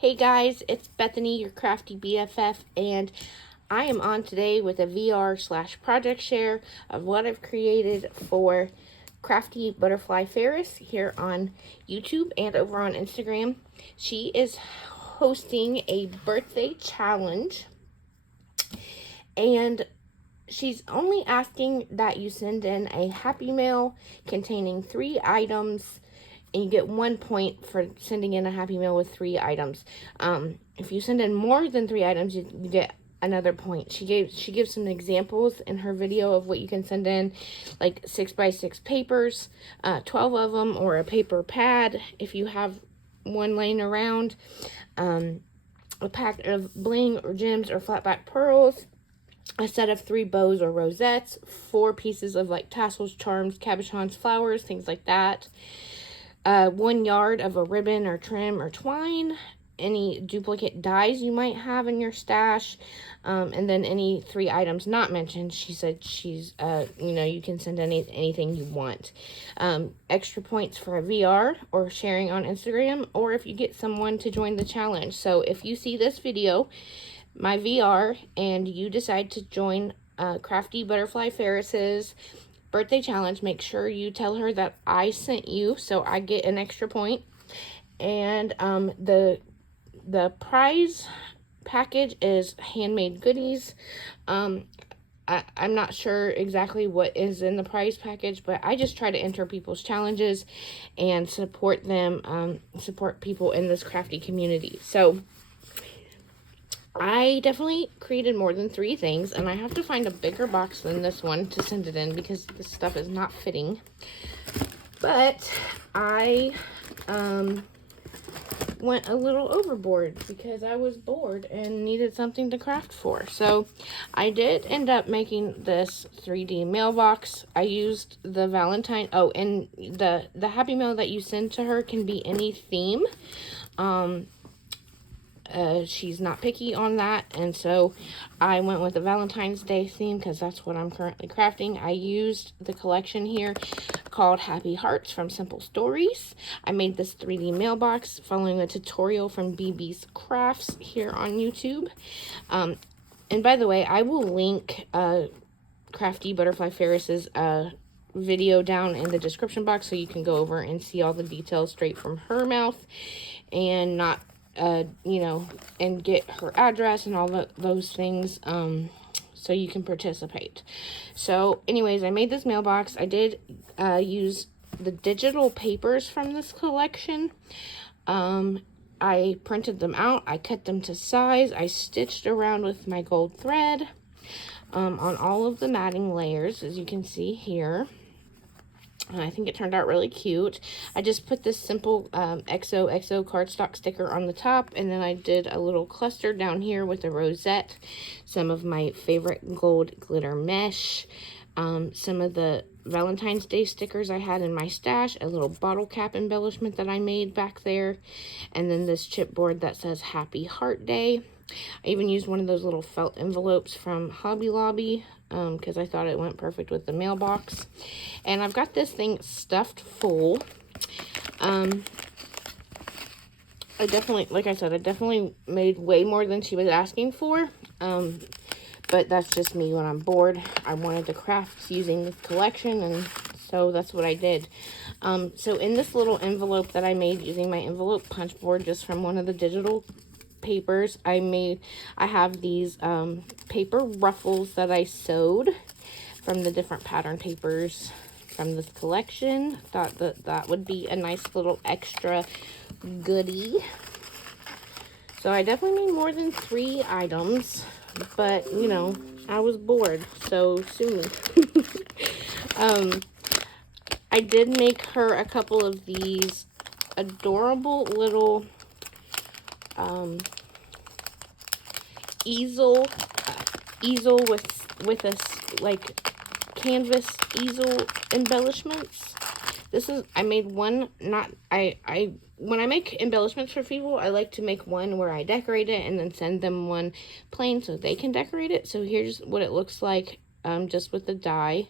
Hey guys, it's Bethany, your crafty BFF, and I am on today with a VR/project share of what I've created for Crafty Butterfly Ferris here on YouTube and over on Instagram. She is hosting a birthday challenge, and she's only asking that you send in a Happy Mail containing 3 items, and you get 1 point for sending in a Happy Meal with 3 items. If you send in more than 3 items, you get another point. She gives some examples in her video of what you can send in, like 6x6 papers, 12 of them, or a paper pad if you have one laying around, a pack of bling or gems or flatback pearls, a set of 3 bows or rosettes, 4 pieces of like tassels, charms, cabochons, flowers, things like that. 1 yard of a ribbon or trim or twine, any duplicate dies you might have in your stash, and then any 3 items not mentioned. She said you can send anything you want. Extra points for a VR or sharing on Instagram, or if you get someone to join the challenge. So if you see this video, my VR, and you decide to join Crafty Butterfly Ferris's birthday challenge, make sure you tell her that I sent you, so I get an extra point. And the prize package is handmade goodies. I'm not sure exactly what is in the prize package, but I just try to enter people's challenges and support them, support people in this crafty community. So I definitely created more than 3 things, and I have to find a bigger box than this one to send it in because this stuff is not fitting. But I went a little overboard because I was bored and needed something to craft for. So I did end up making this 3D mailbox. I used the Valentine, and the Happy Mail that you send to her can be any theme. She's not picky on that, and so I went with the Valentine's Day theme because that's what I'm currently crafting. I used the collection here called Happy Hearts from Simple Stories. I made this 3D mailbox following a tutorial from BB's Crafts here on YouTube. And by the way, I will link Crafty Butterfly Ferris's video down in the description box so you can go over and see all the details straight from her mouth and not and get her address and all those things, so you can participate. So anyways, I made this mailbox. I did use the digital papers from this collection. I printed them out. I cut them to size. I stitched around with my gold thread on all of the matting layers, as you can see here. I think it turned out really cute. I just put this simple XOXO cardstock sticker on the top, and then I did a little cluster down here with a rosette, some of my favorite gold glitter mesh, some of the Valentine's Day stickers I had in my stash, a little bottle cap embellishment that I made back there, and then this chipboard that says Happy Heart Day. I even used one of those little felt envelopes from Hobby Lobby because I thought it went perfect with the mailbox. And I've got this thing stuffed full. I definitely made way more than she was asking for. But that's just me when I'm bored. I wanted to craft using this collection, and so that's what I did. So in this little envelope that I made using my envelope punch board just from one of the digital papers, I have these paper ruffles that I sewed from the different pattern papers from this collection. Thought that would be a nice little extra goodie. So I definitely made more than 3 items, but I was bored, so sue me. I did make her a couple of these adorable little easel with a like canvas easel embellishments. I made one, when I make embellishments for people, I like to make one where I decorate it and then send them one plain so they can decorate it. So here's what it looks like, just with the die.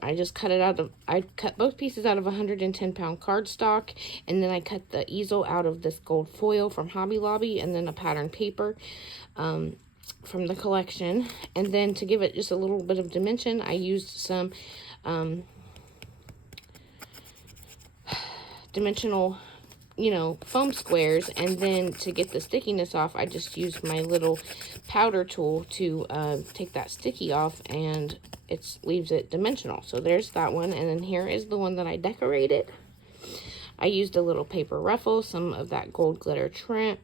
I just cut it out of, I cut both pieces out of 110-pound cardstock, and then I cut the easel out of this gold foil from Hobby Lobby, and then a pattern paper from the collection. And then to give it just a little bit of dimension, I used some dimensional, you know, foam squares, and then to get the stickiness off, I just used my little powder tool to take that sticky off, and it leaves it dimensional. So there's that one, and then here is the one that I decorated. I used a little paper ruffle, some of that gold glitter trim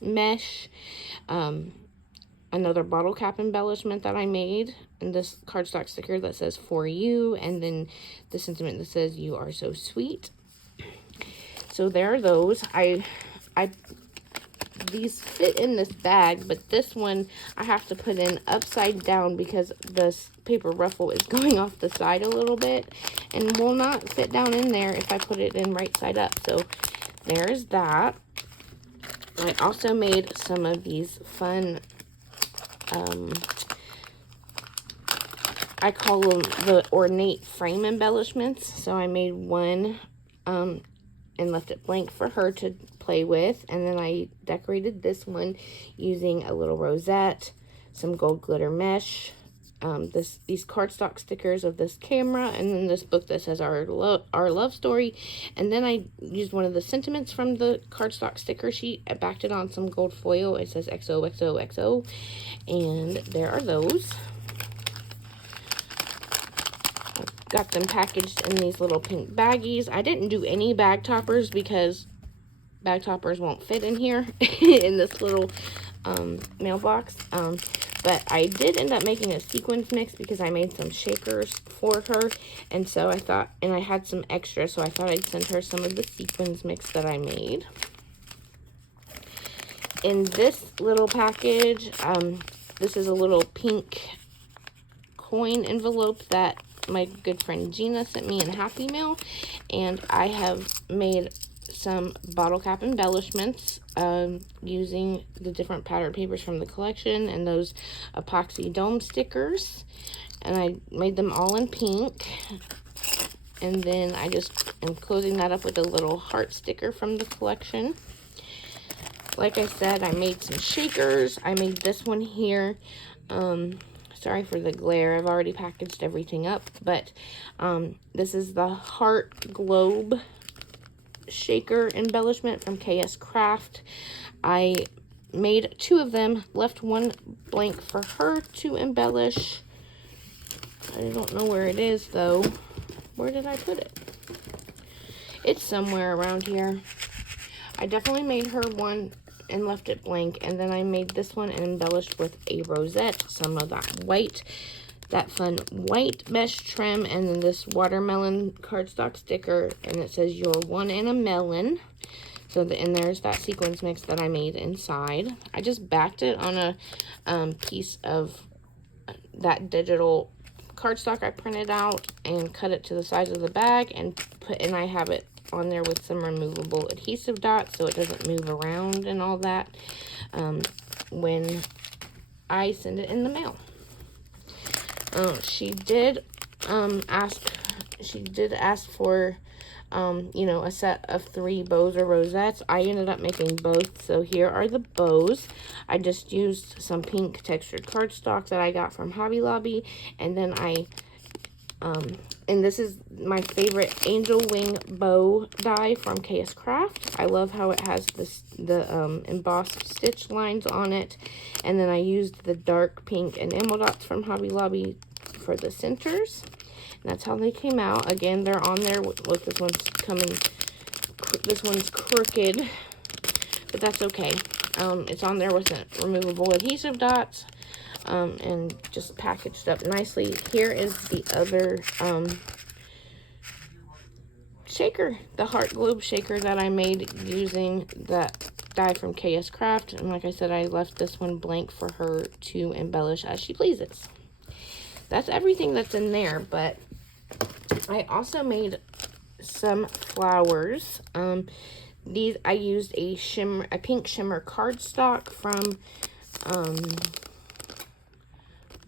mesh, another bottle cap embellishment that I made, and this cardstock sticker that says "For You," and then the sentiment that says "You are so sweet." So there are those. These fit in this bag, but this one I have to put in upside down because this paper ruffle is going off the side a little bit and will not fit down in there if I put it in right side up. So there's that. I also made some of these fun, I call them the ornate frame embellishments. So I made one, and left it blank for her to play with. And then I decorated this one using a little rosette, some gold glitter mesh, these cardstock stickers of this camera, and then this book that says our love story. And then I used one of the sentiments from the cardstock sticker sheet. I backed it on some gold foil. It says XOXOXO, and there are those. Got them packaged in these little pink baggies. I didn't do any bag toppers because bag toppers won't fit in here in this little mailbox. But I did end up making a sequins mix because I made some shakers for her. And so I thought, and I had some extra, so I thought I'd send her some of the sequins mix that I made. In this little package, this is a little pink coin envelope that my good friend Gina sent me in Happy Mail, and I have made some bottle cap embellishments using the different pattern papers from the collection and those epoxy dome stickers, and I made them all in pink. And then I just am closing that up with a little heart sticker from the collection. Like I said, I made some shakers. I made this one here. Sorry for the glare. I've already packaged everything up. But this is the heart globe shaker embellishment from KS Craft. I made 2 of them, left one blank for her to embellish. I don't know where it is, though. Where did I put it? It's somewhere around here. I definitely made her one and left it blank, and then I made this one and embellished with a rosette, some of that white, that fun white mesh trim, and then this watermelon cardstock sticker, and it says "You're one in a melon." So and there's that sequins mix that I made inside. I just backed it on a piece of that digital cardstock I printed out and cut it to the size of the bag, and I have it on there with some removable adhesive dots so it doesn't move around and all that when I send it in the mail. She did ask for you know, a set of 3 bows or rosettes. I ended up making both, so here are the bows. I just used some pink textured cardstock that I got from Hobby Lobby, and then and this is my favorite angel wing bow die from KS Craft. I love how it has the embossed stitch lines on it. And then I used the dark pink enamel dots from Hobby Lobby for the centers. And that's how they came out. Again, they're on there. Look, this one's crooked, but that's okay. It's on there with removable adhesive dots. And just packaged up nicely. Here is the other shaker, the heart globe shaker that I made using that die from KS Craft. And like I said, I left this one blank for her to embellish as she pleases. That's everything that's in there, but I also made some flowers. These I used a pink shimmer cardstock from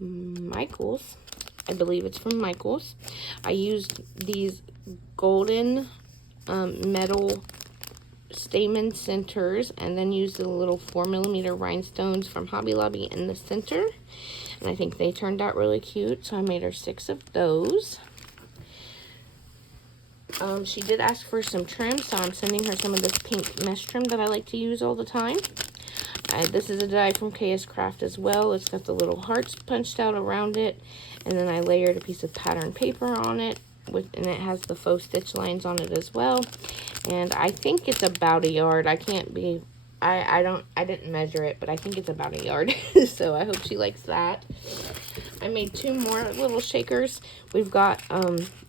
Michaels, I believe it's from Michaels. I used these golden metal stamen centers, and then used the little 4mm rhinestones from Hobby Lobby in the center. And I think they turned out really cute, so I made her 6 of those. She did ask for some trim, so I'm sending her some of this pink mesh trim that I like to use all the time. This is a die from KS Craft as well. It's got the little hearts punched out around it, and then I layered a piece of pattern paper on it, and it has the faux stitch lines on it as well. And I think it's about a yard. I didn't measure it, but I think it's about a yard. So I hope she likes that. I made 2 more little shakers. We've got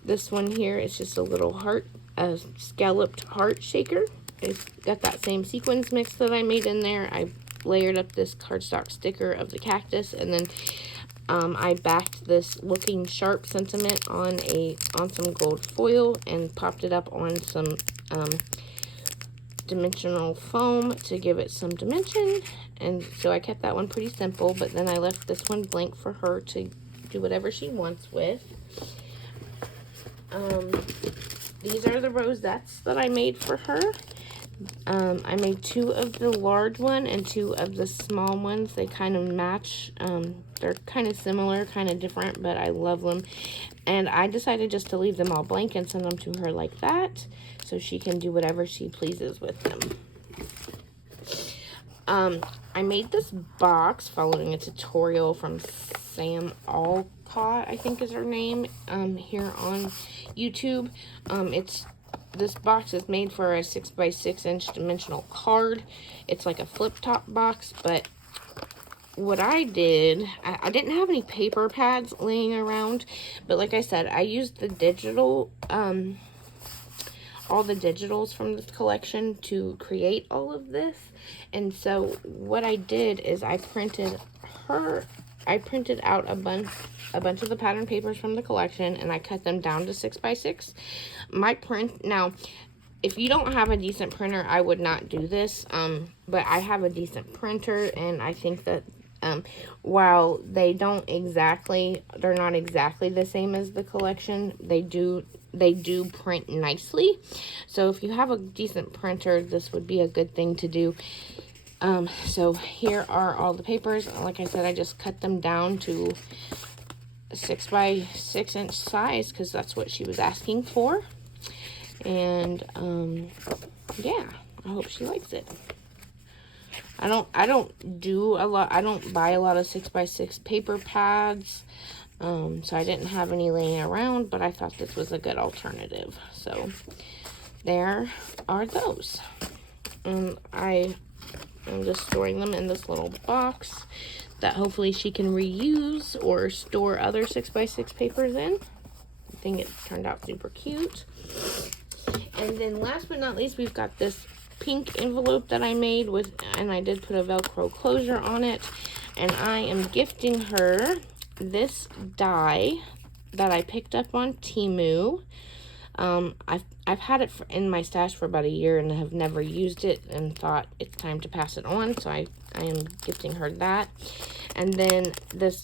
this one here. It's just a little heart, a scalloped heart shaker. It's got that same sequins mix that I made in there. I layered up this cardstock sticker of the cactus, and then I backed this Looking Sharp sentiment on some gold foil and popped it up on some dimensional foam to give it some dimension. And so I kept that one pretty simple, but then I left this one blank for her to do whatever she wants with. These are the rosettes that I made for her. I made 2 of the large one and 2 of the small ones. They kind of match. They're kind of similar, kind of different, but I love them. And I decided just to leave them all blank and send them to her like that, so she can do whatever she pleases with them. I made this box following a tutorial from Sam Alcott, I think is her name, here on YouTube. This box is made for a 6x6 inch dimensional card. It's like a flip top box, but what I did, I didn't have any paper pads laying around, but like I said, I used the digital, all the digitals from this collection to create all of this. And so what I did is I printed out a bunch of the pattern papers from the collection, and I cut them down to 6x6. Now, if you don't have a decent printer, I would not do this, but I have a decent printer, and I think that while they're not exactly the same as the collection, they do print nicely. So if you have a decent printer, this would be a good thing to do. So here are all the papers. Like I said, I just cut them down to a 6x6 inch size because that's what she was asking for. And yeah, I hope she likes it. I don't buy a lot of 6x6 paper pads, so I didn't have any laying around, but I thought this was a good alternative. So there are those. And I'm just storing them in this little box that hopefully she can reuse or store other 6x6 papers in. I think it turned out super cute. And then last but not least, we've got this pink envelope that I made and I did put a Velcro closure on it. And I am gifting her this die that I picked up on Temu. I've had it in my stash for about a year and have never used it, and thought it's time to pass it on, so I am gifting her that. And then this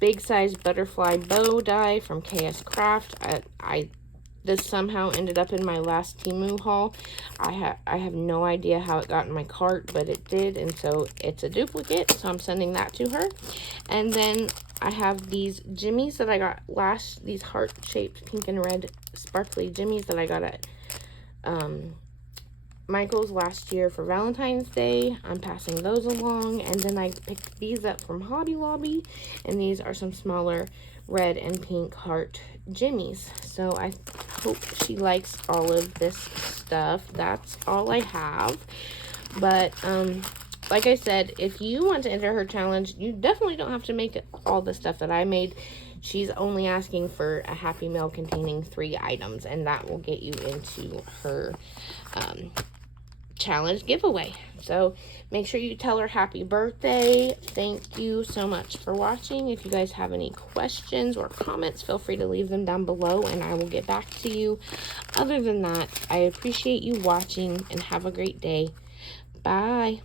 big size butterfly bow die from KS Craft. This somehow ended up in my last Temu haul. I have no idea how it got in my cart, but it did, and so it's a duplicate, so I'm sending that to her. And then I have these jimmies that I got these heart-shaped pink and red sparkly jimmies that I got at Michael's last year for Valentine's Day. I'm passing those along. And then I picked these up from Hobby Lobby, and these are some smaller red and pink heart jimmies. So I hope she likes all of this stuff. That's all I have. But like I said, if you want to enter her challenge, you definitely don't have to make all the stuff that I made. She's only asking for a Happy Mail containing 3 items, and that will get you into her challenge giveaway. So make sure you tell her happy birthday. Thank you so much for watching. If you guys have any questions or comments, feel free to leave them down below and I will get back to you. Other than that, I appreciate you watching and have a great day. Bye.